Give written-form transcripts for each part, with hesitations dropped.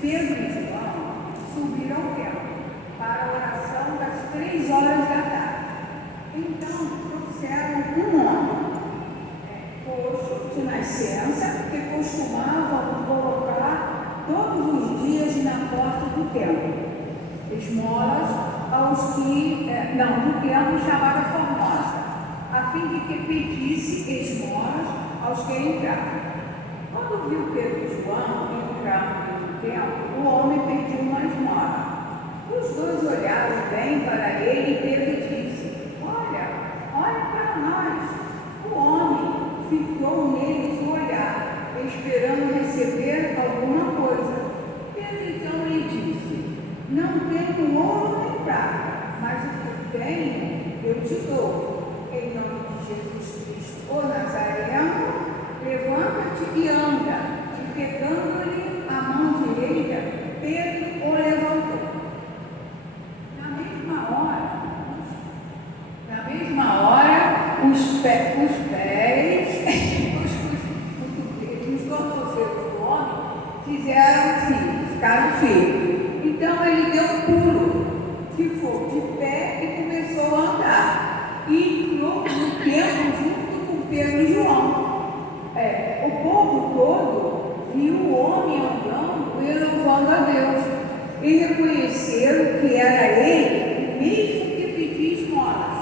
Pedro e João subiram ao templo para a oração das 3 horas da tarde. Então trouxeram um homem coxo de nascença que costumavam colocar todos os dias na porta do templo esmolas aos que do templo chamada Formosa, a fim de que pedisse esmolas aos que entravam. Quando viu Pedro e João entrando no templo, o homem pediu uma esmola. Os dois olharam bem para ele e Pedro disse: olha para nós. O homem ficou neles o olhar, esperando receber alguma coisa. Pedro então lhe disse: não tenho ouro nem prata, mas o que tenho eu te dou. Em nome de Jesus Cristo, o Nazareno, levanta-te e anda. E pegando-lhe a mão direita, Pedro o levantou. Na mesma hora, os tornozelos do homem ficaram firmes. Então ele deu um pulo, ficou de pé e começou a andar. E entrou no templo junto com Pedro e João. O povo todo viu o homem andando e louvando a Deus. E reconheceram que era ele o mesmo que pedia esmolas,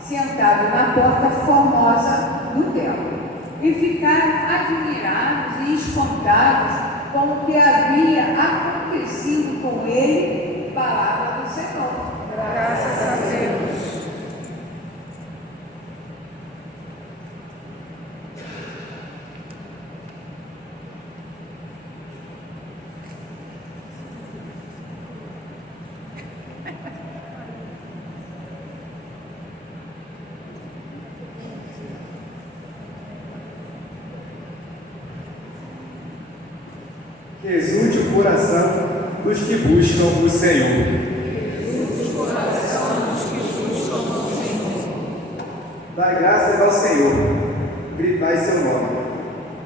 sentado na porta formosa do templo. E ficaram admirados e espantados com o que havia acontecido com ele. Palavra do Senhor. Graças a Deus. Que exulte o coração dos que buscam o Senhor. Dai graças ao Senhor, gritai seu nome,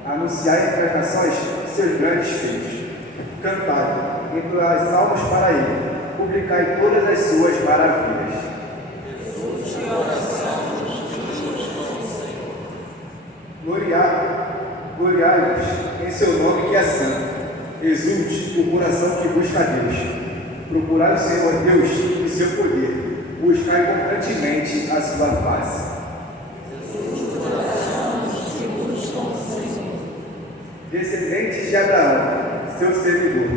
anunciai entre as nações seus grandes feitos. Cantai, entoai salmos para ele, publicai todas as suas maravilhas. Gloriai-vos em seu nome que é santo. Exulte o coração que busca a Deus. Procurai o Senhor Deus e seu poder. Buscai constantemente a sua face. Descendentes de Abraão, seu servidor,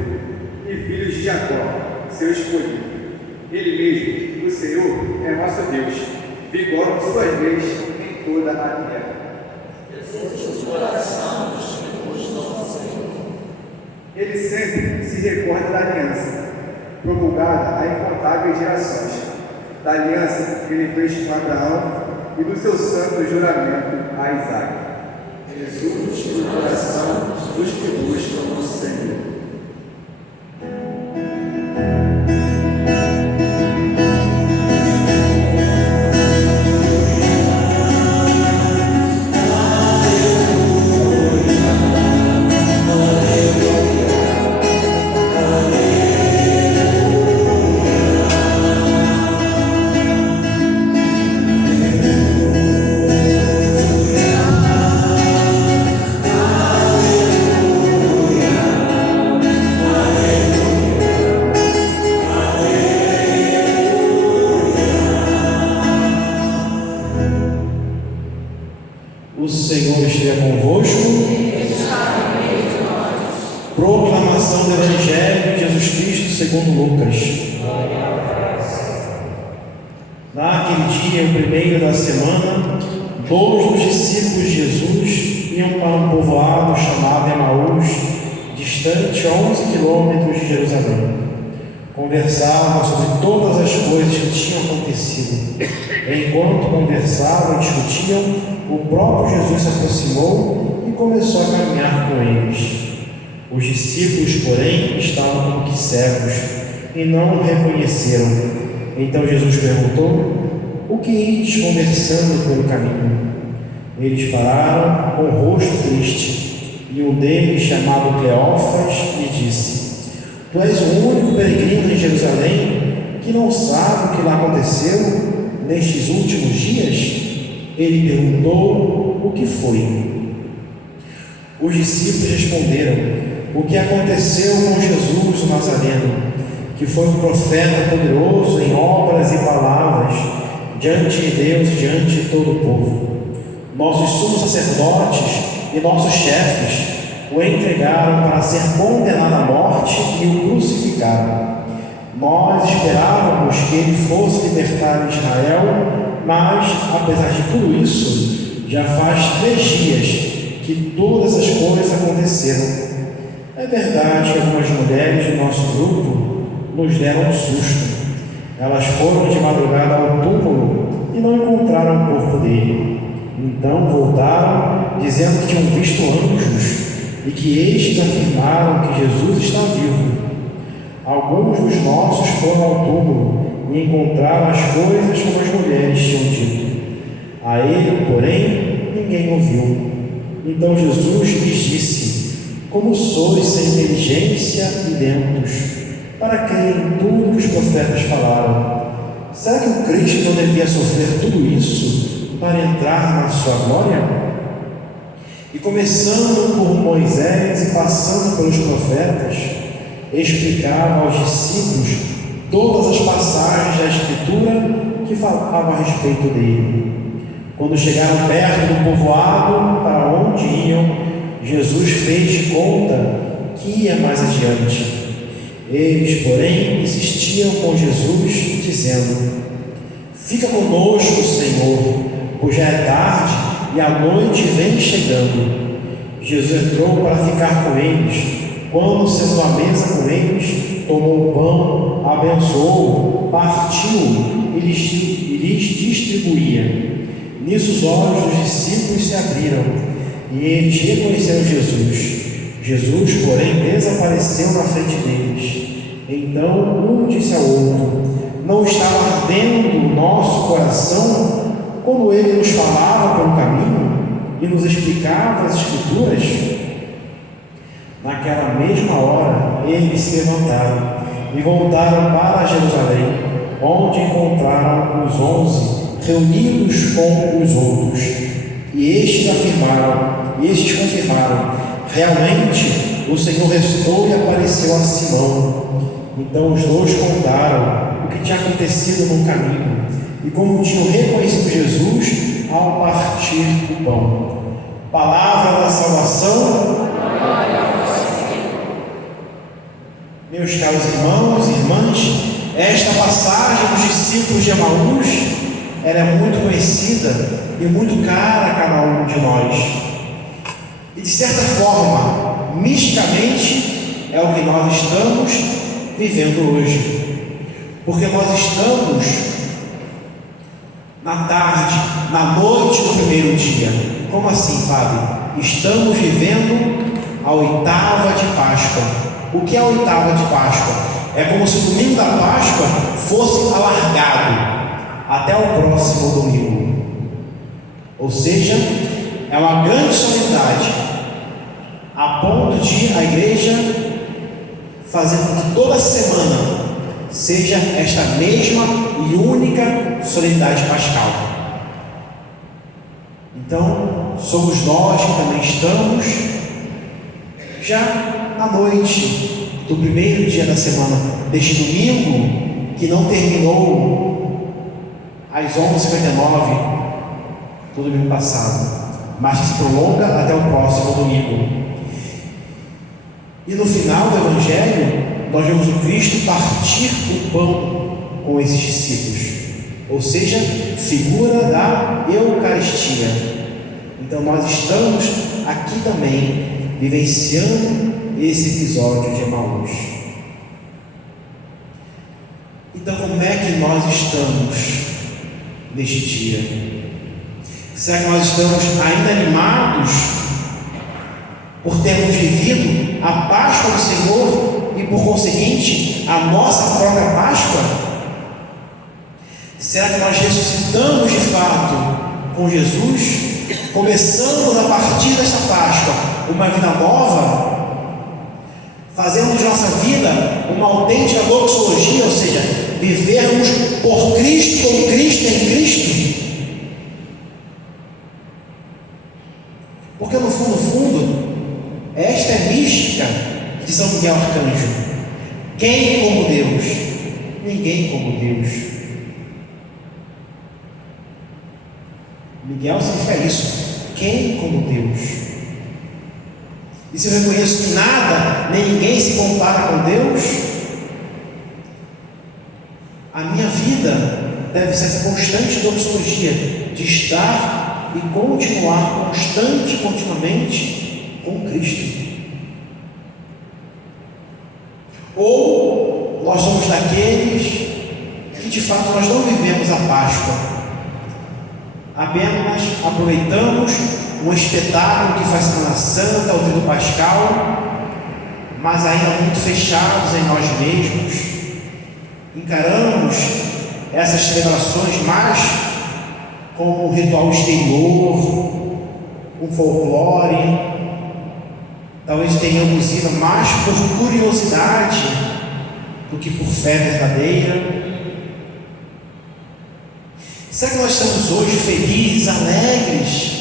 e filhos de Jacó, seu escolhido. Ele mesmo, o Senhor, é nosso Deus. Vigoram suas leis em toda a terra. Exulte o coração dos que buscam o Senhor. Ele sempre se recorda da aliança, promulgada a incontáveis gerações, da aliança que ele fez com Abraão e do seu santo juramento a Isaque. Exulte o coração dos que buscam o Senhor. O Senhor esteja convosco. Proclamação do Evangelho de Jesus Cristo segundo Lucas. Naquele dia, o primeiro da semana, 2 dos discípulos de Jesus iam para um povoado chamado Emaús, distante 11 quilômetros de Jerusalém. Conversavam sobre todas as coisas que tinham acontecido. Enquanto conversavam e discutiam, o próprio Jesus se aproximou e começou a caminhar com eles. Os discípulos, porém, estavam como que cegos e não o reconheceram. Então Jesus perguntou: o que ides conversando pelo caminho? Eles pararam com o rosto triste, e um deles, chamado Cleófas, lhe disse: Tu és o único peregrino em Jerusalém que não sabe o que lá aconteceu nestes últimos dias? Ele perguntou o que foi. Os discípulos responderam: o que aconteceu com Jesus o Nazareno, que foi um profeta poderoso em obras e palavras diante de Deus e diante de todo o povo. Nossos sumos sacerdotes e nossos chefes o entregaram para ser condenado à morte e o crucificaram. Nós esperávamos que ele fosse libertar Israel, mas, apesar de tudo isso, já faz 3 dias que todas as coisas aconteceram. É verdade que algumas mulheres do nosso grupo nos deram um susto. Elas foram de madrugada ao túmulo e não encontraram o corpo dele. Então voltaram, dizendo que tinham visto anjos e que estes afirmaram que Jesus está vivo. Alguns dos nossos foram ao túmulo e encontraram as coisas como as mulheres tinham dito. A ele, porém, ninguém ouviu. Então Jesus lhes disse: como sois sem inteligência e lentos, para crer em tudo que os profetas falaram? Será que o Cristo não devia sofrer tudo isso para entrar na sua glória? E começando por Moisés e passando pelos profetas, explicava aos discípulos todas as passagens da Escritura que falavam a respeito dele. Quando chegaram perto do povoado para onde iam, Jesus fez de conta que ia mais adiante. Eles, porém, insistiam com Jesus, dizendo: fica conosco, Senhor, pois já é tarde e a noite vem chegando. Jesus entrou para ficar com eles. Quando sentou à mesa com eles, tomou o pão, abençoou, partiu e lhes distribuía. Nisso os olhos dos discípulos se abriram e eles reconheceram Jesus. Jesus, porém, desapareceu na frente deles. Então um disse ao outro: não estava ardendo o nosso coração quando ele nos falava pelo caminho e nos explicava as Escrituras? Naquela mesma hora, eles se levantaram e voltaram para Jerusalém, onde encontraram os 11 reunidos com os outros. E estes confirmaram: realmente o Senhor ressuscitou e apareceu a Simão. Então os dois contaram o que tinha acontecido no caminho e como tinham reconhecido Jesus ao partir o pão. Palavra da salvação. Meus caros irmãos e irmãs, esta passagem dos discípulos de Emaús, ela é muito conhecida e muito cara a cada um de nós. E de certa forma, misticamente, é o que nós estamos vivendo hoje. Porque nós estamos na tarde, na noite do primeiro dia. Como assim, Padre? Estamos vivendo a 8ª de Páscoa. O que é a 8ª de Páscoa? É como se o domingo da Páscoa fosse alargado até o próximo domingo. Ou seja, é uma grande solenidade, a ponto de a igreja fazer com que toda semana seja esta mesma e única solenidade pascal. Então, somos nós que também estamos já na noite do primeiro dia da semana, deste domingo que não terminou às 11h59 do domingo passado, mas que se prolonga até o próximo domingo. E no final do Evangelho, nós vemos o Cristo partir o pão com esses discípulos, ou seja, figura da Eucaristia. Então nós estamos aqui também vivenciando esse episódio de Emaús. Então, como é que nós estamos neste dia? Será que nós estamos ainda animados por termos vivido a Páscoa do Senhor e, por conseguinte, a nossa própria Páscoa? Será que nós ressuscitamos de fato com Jesus? Começamos a partir desta Páscoa uma vida nova? fazermos de nossa vida uma autêntica doxologia, ou seja, vivermos por Cristo, com Cristo em Cristo. Porque no fundo, esta é mística de São Miguel Arcanjo. Quem como Deus? Ninguém como Deus. Miguel significa isso. Quem como Deus? E se eu reconheço que nada, nem ninguém se compara com Deus, a minha vida deve ser essa constante doxologia de estar e continuar continuamente com Cristo. Ou nós somos daqueles que de fato nós não vivemos a Páscoa, apenas aproveitamos um espetáculo que faz Semana Santa, o Tríduo Pascal, mas ainda muito fechados em nós mesmos, encaramos essas celebrações mais como um ritual exterior, um folclore. Talvez tenhamos ido mais por curiosidade do que por fé verdadeira. Será que nós estamos hoje felizes, alegres?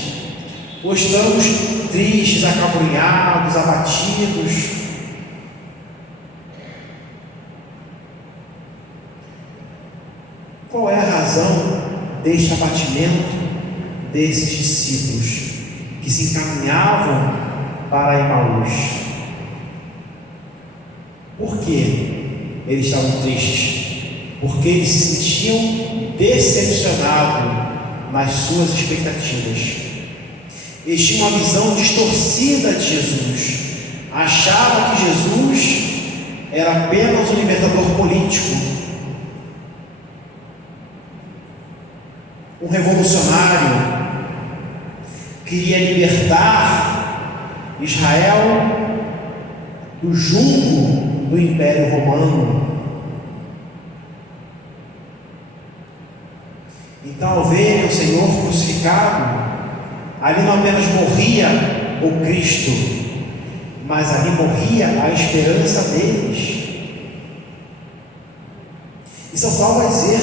Ou estamos tristes, acabrunhados, abatidos? Qual é a razão deste abatimento desses discípulos que se encaminhavam para Emaús? Por que eles estavam tristes? Porque eles se sentiam decepcionados nas suas expectativas. Eles tinham uma visão distorcida de Jesus. Achavam que Jesus era apenas um libertador político, um revolucionário, queria libertar Israel do jugo do Império Romano. Então, ao verem o Senhor crucificado, ali não apenas morria o Cristo, mas ali morria a esperança deles. E São Paulo vai dizer: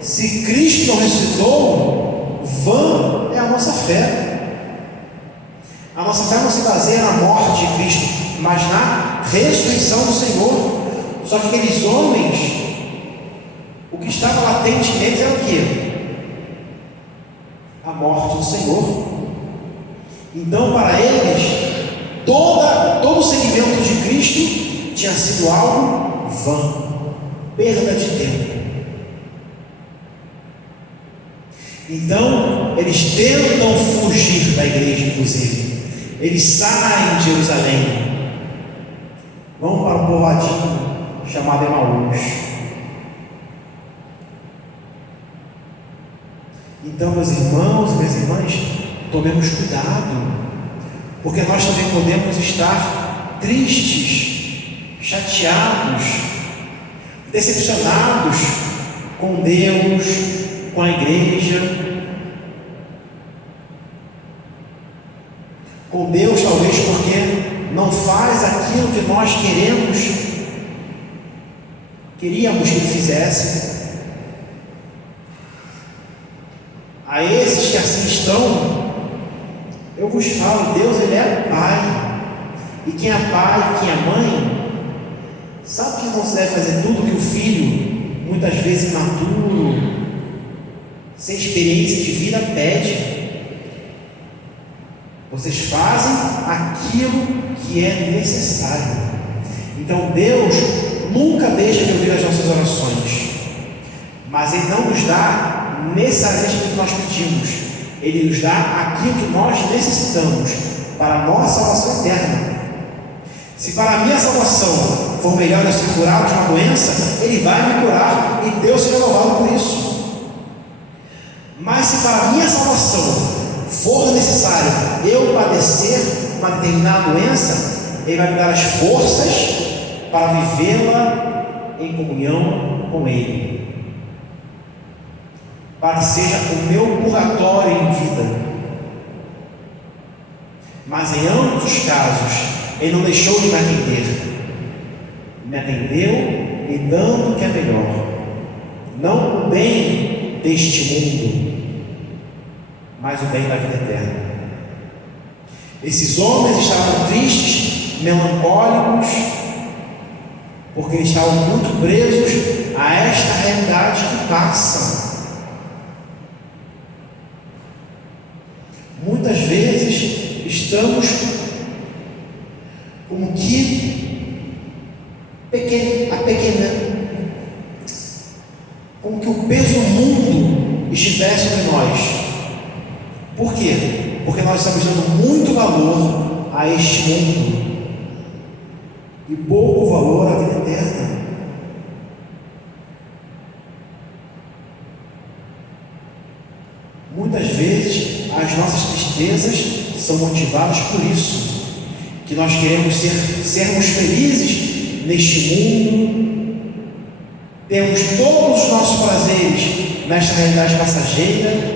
se Cristo não ressuscitou, vã é a nossa fé. A nossa fé não se baseia na morte de Cristo, mas na ressurreição do Senhor. Só que aqueles homens, o que estava latente neles era o quê? A morte do Senhor. Então, para eles, todo o seguimento de Cristo tinha sido algo vã, perda de tempo. Então, eles tentam fugir da igreja, inclusive. Eles saem de Jerusalém, vão para um povoadinho chamado Emaús. Então, meus irmãos e minhas irmãs, tomemos cuidado, porque nós também podemos estar tristes, chateados, decepcionados com Deus, com a igreja, com Deus, talvez porque não faz aquilo que nós queríamos que Ele fizesse. A esses que assim estão, eu vos falo: Deus, Ele é Pai, e quem é pai, quem é mãe, sabe que não se deve fazer tudo que o filho, muitas vezes imaturo, sem experiência de vida, pede. Vocês fazem aquilo que é necessário. Então Deus nunca deixa de ouvir as nossas orações, mas Ele não nos dá necessariamente aquilo que nós pedimos. Ele nos dá aquilo que nós necessitamos para a nossa salvação eterna. Se para a minha salvação for melhor eu ser curado de uma doença, Ele vai me curar, e Deus seja louvado por isso. Mas se para a minha salvação for necessário eu padecer uma determinada doença, Ele vai me dar as forças para vivê-la em comunhão com Ele, para que seja o meu purgatório em vida. Mas em ambos os casos, Ele não deixou de me atender. me atendeu me dando o que é melhor, não o bem deste mundo, mas o bem da vida eterna. Esses homens estavam tristes, melancólicos, porque eles estavam muito presos a esta realidade que passa. Muitas vezes estamos como que como que o peso do mundo estivesse sobre nós. Por quê? Porque nós estamos dando muito valor a este mundo e pouco valor à vida eterna. Muitas vezes as nossas tristezas são motivadas por isso, que nós queremos sermos felizes neste mundo, temos todos os nossos prazeres nesta realidade passageira,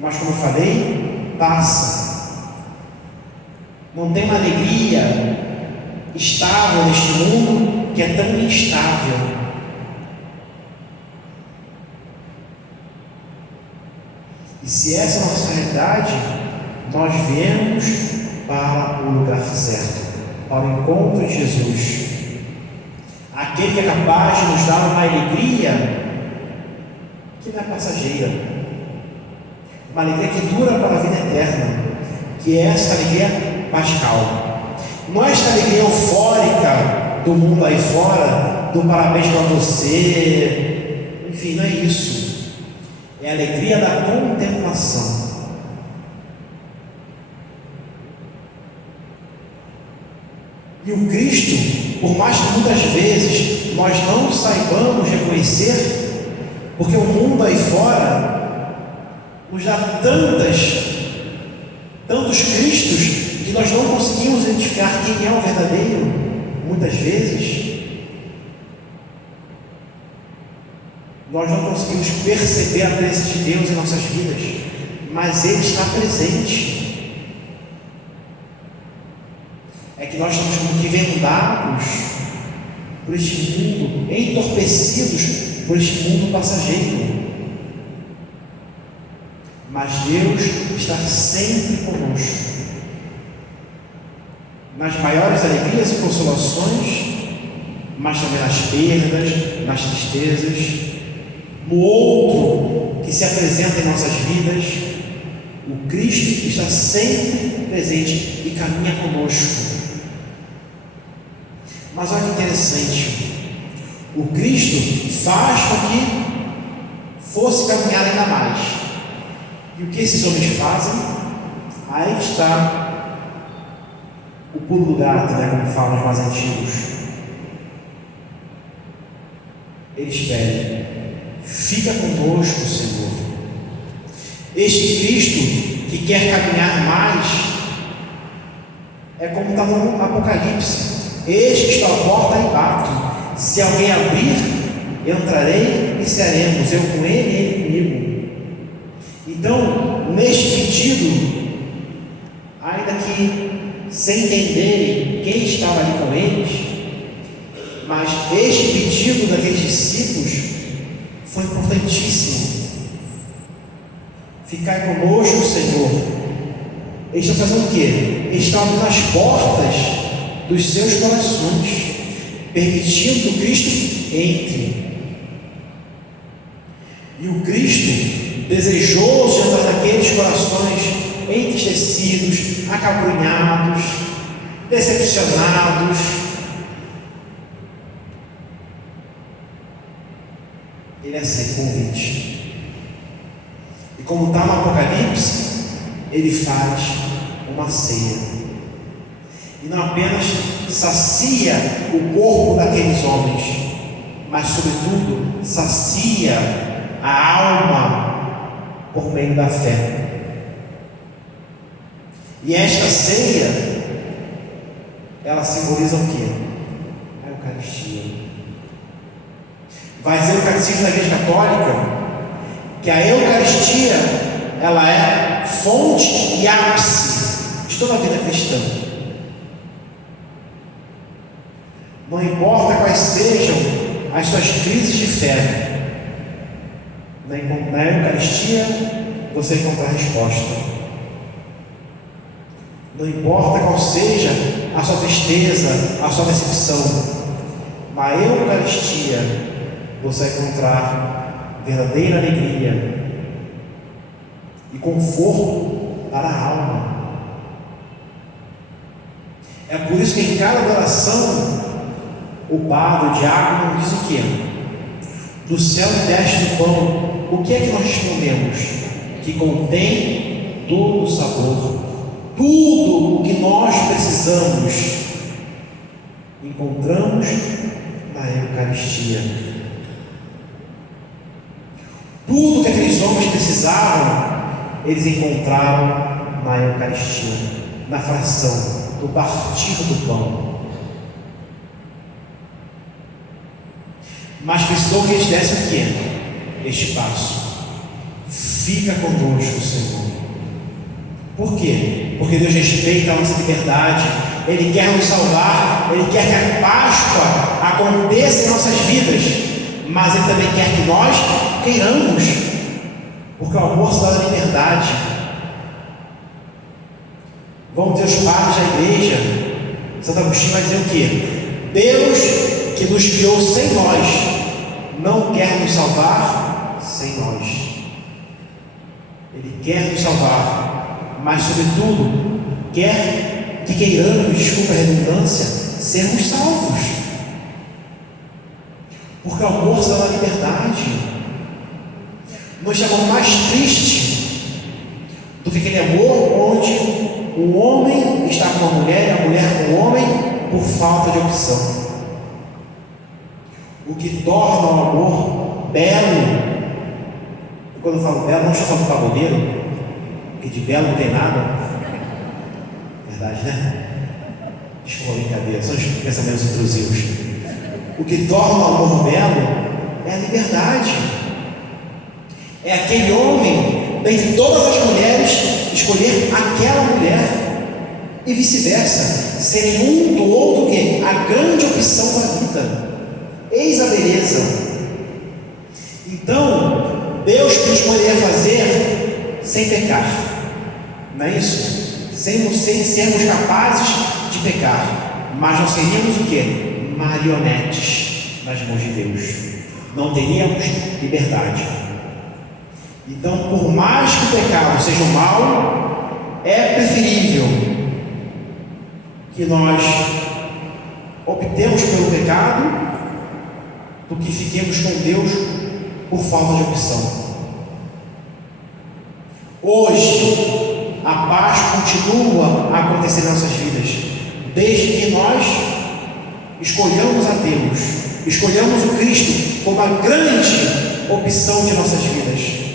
mas como eu falei, passa. Não tem uma alegria estável neste mundo que é tão instável. E se essa é a nossa realidade, nós viemos para o lugar certo, para o encontro de Jesus, aquele que é capaz de nos dar uma alegria que não é passageira, uma alegria que dura para a vida eterna, que é essa alegria pascal. Não é esta alegria eufórica do mundo aí fora, do parabéns para você, enfim, não é isso. É a alegria da contemplação. E o Cristo, por mais que muitas vezes nós não saibamos reconhecer, porque o mundo aí fora nos dá tantos Cristos que nós não conseguimos identificar quem é o verdadeiro, muitas vezes. Nós não conseguimos perceber a presença de Deus em nossas vidas, mas Ele está presente. É que nós estamos como que vendados por este mundo, entorpecidos por este mundo passageiro. Mas Deus está sempre conosco, nas maiores alegrias e consolações, mas também nas perdas, nas tristezas, no outro que se apresenta em nossas vidas. O Cristo está sempre presente e caminha conosco. Mas olha que interessante, o Cristo faz com que fosse caminhar ainda mais. E o que esses homens fazem? Aí está o pulo do gato, como falam os mais antigos. Eles pedem: fica conosco, Senhor. Este Cristo que quer caminhar mais é como está no Apocalipse: eis que estou à porta e bato, se alguém abrir, entrarei e seremos, eu com ele e ele comigo. Então, neste pedido, ainda que sem entenderem quem estava ali com eles, mas este pedido daqueles discípulos foi importantíssimo. Ficai conosco, Senhor. Eles estão fazendo o quê? Eles estão abrindo as portas dos seus corações, permitindo que o Cristo entre. E o Cristo, desejoso de entrar naqueles corações entristecidos, acabrunhados, decepcionados, Ele aceita o convite. E como está no Apocalipse, Ele faz uma ceia. E não apenas sacia o corpo daqueles homens, mas sobretudo sacia a alma por meio da fé. E esta ceia, ela simboliza o quê? A Eucaristia. Vai dizer o Catecismo da Igreja Católica que a Eucaristia, ela é fonte e ápice de toda a vida cristã. Não importa quais sejam as suas crises de fé, na Eucaristia você encontra a resposta. Não importa qual seja a sua tristeza, a sua decepção, na Eucaristia você vai encontrar verdadeira alegria e conforto para a alma. É por isso que em cada adoração o padre, o diácono diz o quê? Do céu desce o pão. O que é que nós respondemos? Que contém todo o sabor, tudo o que nós precisamos encontramos na Eucaristia. Tudo que aqueles homens precisavam, eles encontraram na Eucaristia, na fração do partir do pão. Mas precisou que eles dessem o quê? Este passo. Fica conosco, Senhor. Por quê? Porque Deus respeita a nossa liberdade. Ele quer nos salvar. Ele quer que a Páscoa aconteça em nossas vidas. Mas Ele também quer que nós queiramos. Porque o amor se dá na liberdade. Vamos ter os padres da igreja. Santo Agostinho vai dizer o quê? Deus que nos criou sem nós não quer nos salvar sem nós. Ele quer nos salvar, mas sobretudo quer que queiramos, desculpa a redundância, sermos salvos. Porque o amor se dá na liberdade. Não existe amor mais triste do que aquele amor onde o homem está com a mulher e a mulher com o homem por falta de opção. O que torna o amor belo, e quando eu falo belo, não estou falando tabuleiro, porque de belo não tem nada, verdade, né? Desculpa a brincadeira, são os pensamentos intrusivos. O que torna o amor belo é a liberdade, é aquele homem, dentre todas as mulheres, escolher aquela mulher, e vice-versa, serem um do outro que a grande opção da vida. Eis a beleza. Então, Deus nos poderia fazer sem pecar, não é isso? Sem sermos capazes de pecar, mas nós seríamos o quê? Marionetes nas mãos de Deus. Não teríamos liberdade. Então, por mais que o pecado seja um mal, é preferível que nós optemos pelo pecado do que fiquemos com Deus por falta de opção. Hoje, a paz continua a acontecer em nossas vidas, desde que nós escolhamos a Deus, escolhamos o Cristo como a grande opção de nossas vidas.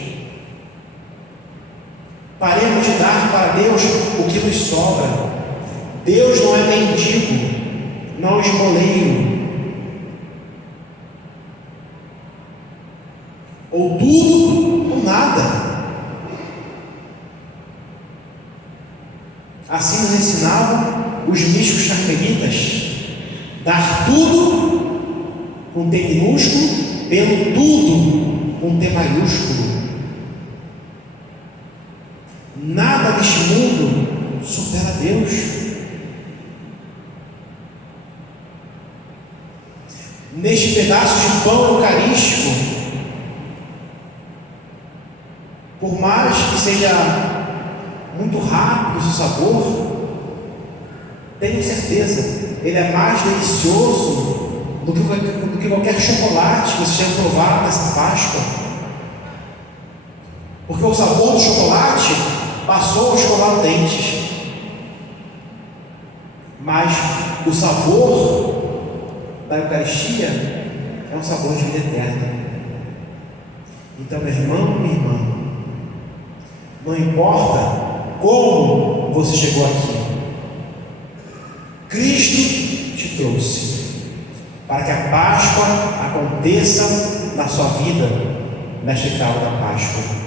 Paremos de dar para Deus o que nos sobra. Deus não é mendigo, não é esmoleiro. Ou tudo ou nada. Assim nos ensinavam os místicos carmelitas: dar tudo com T minúsculo, pelo tudo com T maiúsculo. Nada neste mundo supera Deus. Neste pedaço de pão eucarístico, por mais que seja muito rápido o seu sabor, tenho certeza, ele é mais delicioso do que qualquer chocolate que você tenha provado nessa Páscoa. Porque o sabor do chocolate passou a escovar os dentes, mas o sabor da Eucaristia é um sabor de vida eterna. Então, meu irmão, minha irmã, não importa como você chegou aqui, Cristo te trouxe para que a Páscoa aconteça na sua vida nesta etapa da Páscoa.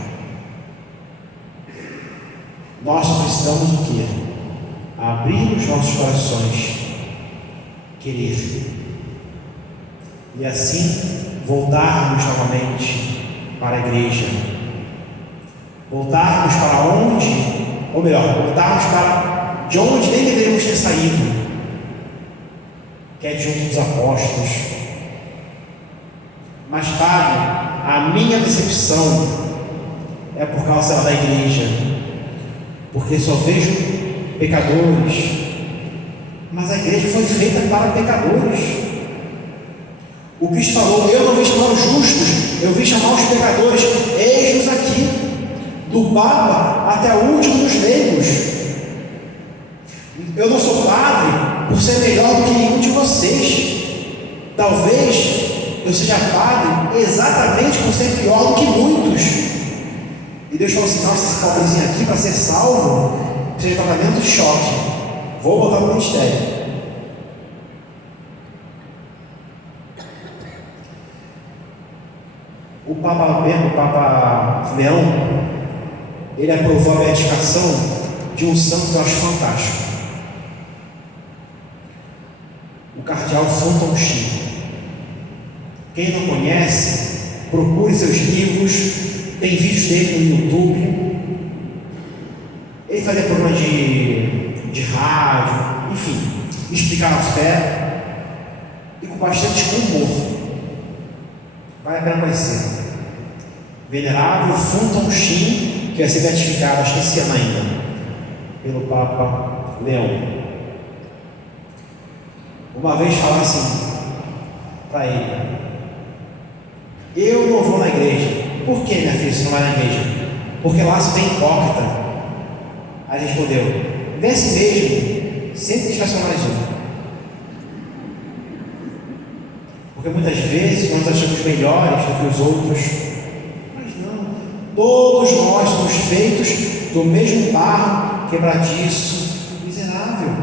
Nós precisamos o quê? Abrir os nossos corações, querer e assim voltarmos novamente para a igreja. Voltarmos para onde, ou melhor, voltarmos para de onde nem deveríamos ter saído, que é junto dos apóstolos. Mas, Padre, a minha decepção é por causa da igreja, porque só vejo pecadores, mas a igreja foi feita para pecadores. O Cristo falou: eu não vim chamar os justos, eu vim chamar os pecadores. Eis-nos aqui, do Papa até o último dos leigos. Eu não sou padre por ser melhor do que nenhum de vocês. Talvez eu seja padre exatamente por ser pior do que muitos. E Deus falou assim: nossa, esse pobrezinho aqui, para ser salvo, precisa de tratamento de choque. Vou botar no ministério. O Papa Leão, ele aprovou a beatificação de um santo que eu acho fantástico. O cardeal São Tomás. Quem não conhece, procure seus livros, tem vídeos dele no YouTube. Ele fazia programa de rádio, enfim, explicava a fé e com bastante humor. Vale a pena conhecer. Venerável Funton Shin, que vai ser beatificado, acho que esse ano ainda, pelo Papa Leão. Uma vez falaram assim para ele: eu não vou na igreja. Por que, minha filha, você não vai na igreja? Porque lá você tem hipócrita. Aí ele respondeu: nesse mesmo, sempre estacionalizou. Porque muitas vezes nós achamos melhores do que os outros, mas não. Todos nós somos feitos do mesmo barro quebradiço, miserável.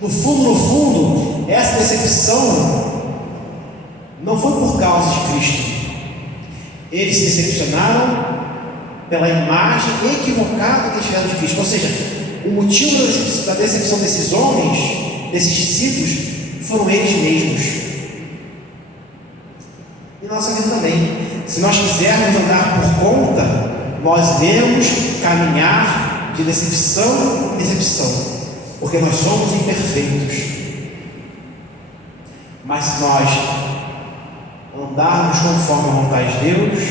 No fundo, essa decepção não foi por causa de Cristo. Eles se decepcionaram pela imagem equivocada que eles fizeram de Cristo. Ou seja, o motivo da decepção desses homens, desses discípulos, foram eles mesmos. E nossa vida também. Se nós quisermos andar por conta, nós devemos caminhar de decepção em decepção, porque nós somos imperfeitos. Mas se nós andarmos conforme a vontade de Deus,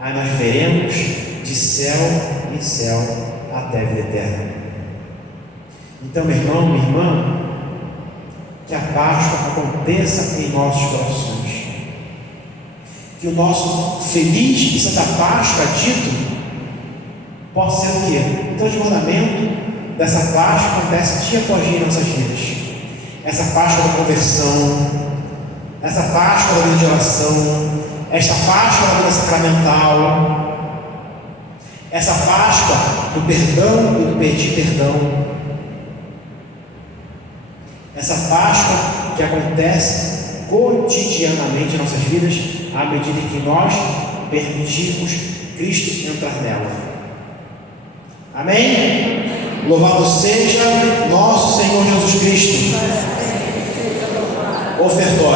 aí nós veremos de céu em céu até a vida eterna. Então, meu irmão, minha irmã, que a Páscoa aconteça em nossos corações, que o nosso feliz e Santa Páscoa dito possa ser o quê? O transbordamento dessa Páscoa acontece dia após dia em nossas vidas. Essa Páscoa da conversão, essa Páscoa da vida de oração, esta Páscoa da vida sacramental, essa Páscoa do perdão e do pedir perdão, essa Páscoa que acontece cotidianamente em nossas vidas, à medida que nós permitirmos Cristo entrar nela. Amém? Louvado seja nosso Senhor Jesus Cristo. Ofertório.